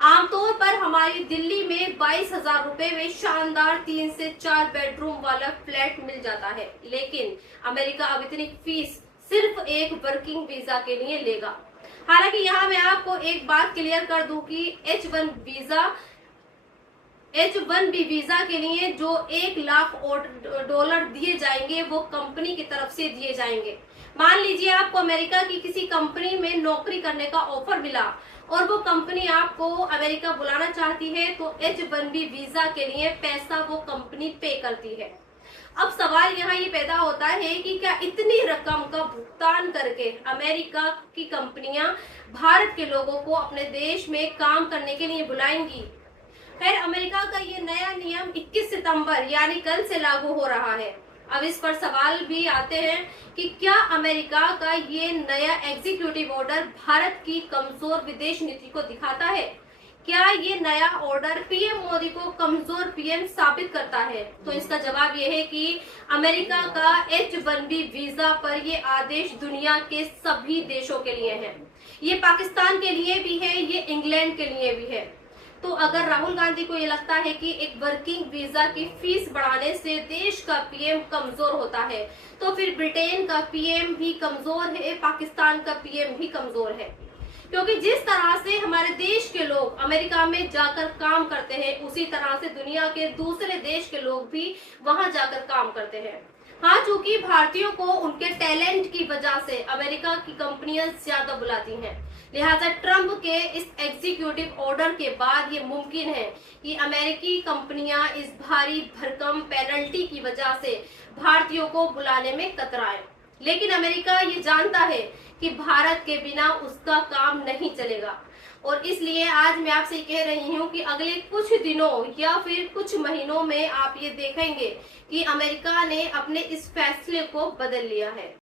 आमतौर पर हमारी दिल्ली में 22,000 रुपए में शानदार 3 से 4 बेडरूम वाला फ्लैट मिल जाता है, लेकिन अमेरिका अब इतनी फीस सिर्फ एक वर्किंग वीजा के लिए लेगा। हालांकि यहाँ मैं आपको एक बात क्लियर कर दूं कि H1B वीजा के लिए जो $1,00,000 दिए जाएंगे वो कंपनी की तरफ से दिए जाएंगे। मान लीजिए आपको अमेरिका की किसी कंपनी में नौकरी करने का ऑफर मिला और वो कंपनी आपको अमेरिका बुलाना चाहती है, तो H1B वीजा के लिए पैसा वो कंपनी पे करती है। अब सवाल यहाँ ये पैदा होता है कि क्या इतनी रकम का भुगतान करके अमेरिका की कंपनियां भारत के लोगों को अपने देश में काम करने के लिए बुलाएंगी? खैर, अमेरिका का ये नया नियम 21 सितंबर यानी कल से लागू हो रहा है। अब इस पर सवाल भी आते हैं कि क्या अमेरिका का ये नया एग्जीक्यूटिव ऑर्डर भारत की कमजोर विदेश नीति को दिखाता है? क्या ये नया ऑर्डर पीएम मोदी को कमजोर पीएम साबित करता है? तो इसका जवाब ये है कि अमेरिका का H1B वीजा पर ये आदेश दुनिया के सभी देशों के लिए है। ये पाकिस्तान के लिए भी है, ये इंग्लैंड के लिए भी है। तो अगर राहुल गांधी को ये लगता है कि एक वर्किंग वीजा की फीस बढ़ाने से देश का पीएम कमजोर होता है, तो फिर ब्रिटेन का पीएम भी कमजोर है, पाकिस्तान का पीएम भी कमजोर है। क्योंकि जिस तरह से हमारे देश के लोग अमेरिका में जाकर काम करते हैं, उसी तरह से दुनिया के दूसरे देश के लोग भी वहां जाकर काम करते हैं। हाँ, चूंकि भारतीयों को उनके टैलेंट की वजह से अमेरिका की कंपनियां ज्यादा बुलाती हैं, लिहाजा ट्रंप के इस एग्जीक्यूटिव ऑर्डर के बाद ये मुमकिन है कि अमेरिकी कंपनियां इस भारी भरकम पेनल्टी की वजह से भारतीयों को बुलाने में कतराएं। लेकिन अमेरिका ये जानता है कि भारत के बिना उसका काम नहीं चलेगा, और इसलिए आज मैं आपसे कह रही हूँ कि अगले कुछ दिनों या फिर कुछ महीनों में आप ये देखेंगे कि अमेरिका ने अपने इस फैसले को बदल लिया है।